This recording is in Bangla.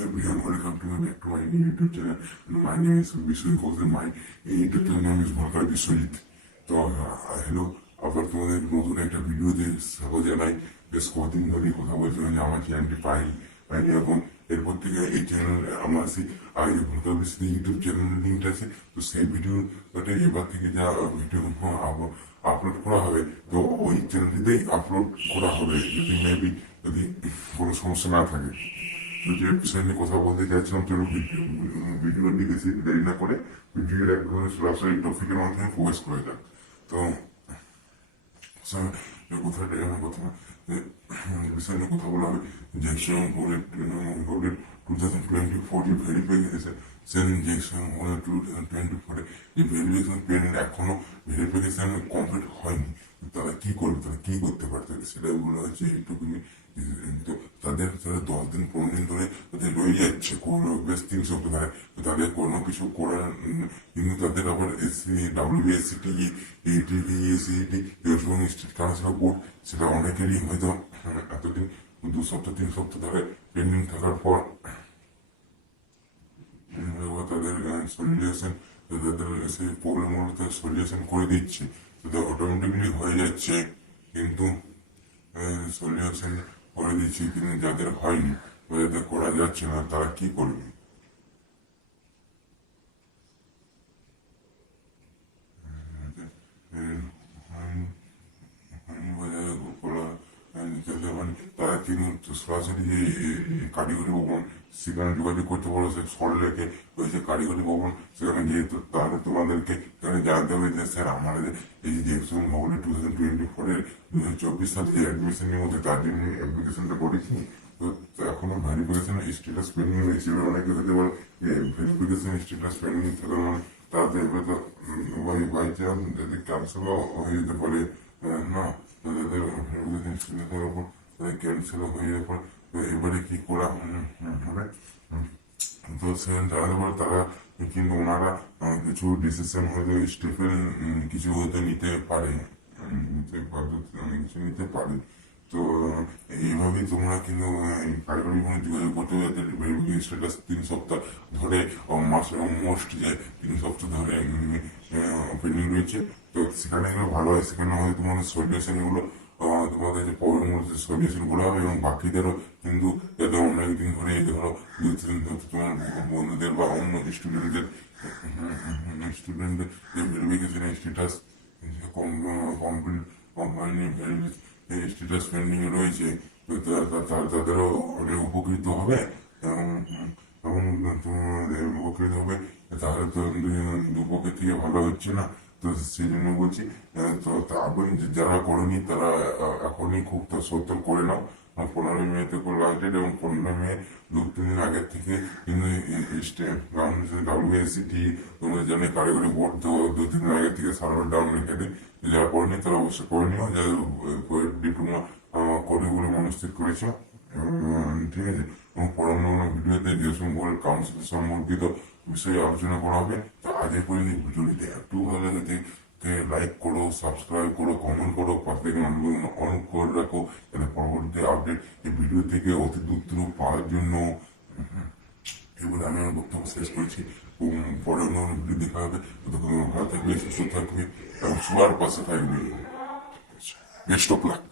Everyone, welcome to my YouTube channel. My name is Biswajit Ghosh and my YouTube channel name is Bhakar Biswajit. তো হ্যালো, আবার তোমাদের নতুন একটা ভিডিওতে স্বাগত জানাই। বেশ কদিন ধরেই কথা বলছিলাম যে আমার চ্যানেলটি পাইনি এখন। এরপর থেকে এই চ্যানেল আমার আছি আর এই ভূতার বেশি ইউটিউব চ্যানেলের লিঙ্ক আছে। তো সেই ভিডিওটা এবার থেকে যা ভিডিও আপলোড করা হবে তো ওই চ্যানেলটিতেই আপলোড করা হবে, যদি মেবি যদি কোনো সমস্যা না থাকে। তো যে বিষয় নিয়ে কথা বলতে চাইছিলাম, চলো ভিডিওটি বেশি দেরি না করে ভিডিওর একদম সরাসরি টপিকের মাধ্যমে ফোকাস করে যাক। তো বিষয় নিয়ে কথা বলা হবে Jackson Hole 2024 ভেরিফাই গেছে। Jackson Hole 2024 এই ভেরিফিকেশন পেরিয়ড এখনো ভেরিফিকেশন কমপ্লিট হয়নি। তারা কি করবে, তারা কি করতে পারবে সেটাই বলা হচ্ছে এইটুকুনি। তো তাদের 10 দিন 15 দিন ধরে তাদের রয়ে যাচ্ছে কোনো বেশ 3 সপ্তাহ ধরে, তাদের কোনো কিছু করার কিন্তু তাদের আবার WBSCT ETECET এবং স্টেট কাউন্সিল বোর্ড সেটা অনেকেরই হয়তো এতদিন 2 সপ্তাহ 3 সপ্তাহ ধরে পেন্ডিং থাকার পর তাদের সলিউশন তাদের সেই প্রবলেমগুলো তাদের সলিউশন করে দিচ্ছে, তাদের অটোমেটিকলি হয়ে যাচ্ছে। কিন্তু সলিউশন করে দিচ্ছি কিন্তু যাদের হয়নি বা যাদের করা যাচ্ছে না তারা কি করবে? তারা কিন্তু সরাসরি যে কারিগরি ভবন সেখানে যোগাযোগ করতে পারো, সে সরলেকে হয়েছে কারিগরি ভবন, সেখানে যেহেতু তাহলে তোমাদেরকে সেখানে জানতে হবে যে স্যার আমাদের এই যে জ্যাকসন ভবনে 2024 2024 সালে অ্যাডমিশনের মধ্যে তার জন্য অ্যাপ্লিকেশনটা করেছি, তো এখনো ভেরিফিকেশন স্ট্যাটাস পেন্ডিং রয়েছে। অনেকে হতে পারে যে ভেরিফিকেশন স্ট্যাটাস পেন্ডিং থাকার মানে তাদের হয়তো বাই চান্স যাদের ক্যান্সেলও হয়ে যেতে পারে না, তাদের ভেরিফিকেশন স্ট্যাটাসের উপর ক্যান্সেল হয়ে যাওয়ার পর এবারে কি করা হবে? তো সেখানে তারা কিন্তু ওনারা কিছু ডিসিশন হয়তো স্টেপেন কিছু হয়তো নিতে পারে, কিছু নিতে পারে। তো এইভাবেই তোমরা কিন্তু কারিগরি ভবনে যোগাযোগ করতে হবে। ভেরিফিকেশন স্ট্যাটাস 3 সপ্তাহ ধরে মোস্ট যে 3 সপ্তাহ ধরে পেন্ডিং রয়েছে, তো সেখানে ভালো হয়। সেখানে হয়তো তোমাদের সলিউশন গুলো তোমাদের যে প্রবলেমগুলো সলিউশন করা হবে এবং বাকিদেরও কিন্তু যাতে অনেকদিন ধরে ধরো 2-3 তোমার বন্ধুদের বা অন্য স্টুডেন্টদের যে verification status complete status pending রয়েছে, তাদেরও অনেক উপকৃত হবে এবং উপকৃত হবে। তাহলে তো দুপক্ষের থেকে ভালো হচ্ছে না, তো সেই জন্য বলছি। তো যারা করেনি তারা এখনই খুব সত্য করে নাও। 15 মেতে লাস্ট ডেট এবং 15 মে 2-3 দিন আগের থেকে কিন্তু WBSCT তোমরা জানে কারিগরি বোর্ড তো 2-3 দিন আগের থেকে সার্ভার ডাউন রেখে দেয়। যারা করেনি তারা অবশ্যই করে নিও, যারা ডিপ্লোমা করে বলে মনস্থির করেছ, ঠিক আছে। এবং পরবর্তী ভিডিওতে যেসব কাউন্সিল সম্পর্কিত বিষয়ে আলোচনা করা হবে। তো আজকে করে ভিডিওটিতে একটু ভালো লাগে লাইক করো, সাবস্ক্রাইব করো, কমেন্ট করো, পাশে থেকে অন করে রাখো, যাতে পরবর্তী আপডেট এই ভিডিও থেকে অতি দ্রুত পাওয়ার জন্য। এগুলো আমি আমার বক্তব্য শেষ করেছি। পরে অন্য ভিডিও দেখা হবে। ততক্ষণ ভালো থাকবে, সুস্থ থাকবে এবং সবার পাশে থাকবে। Best of luck.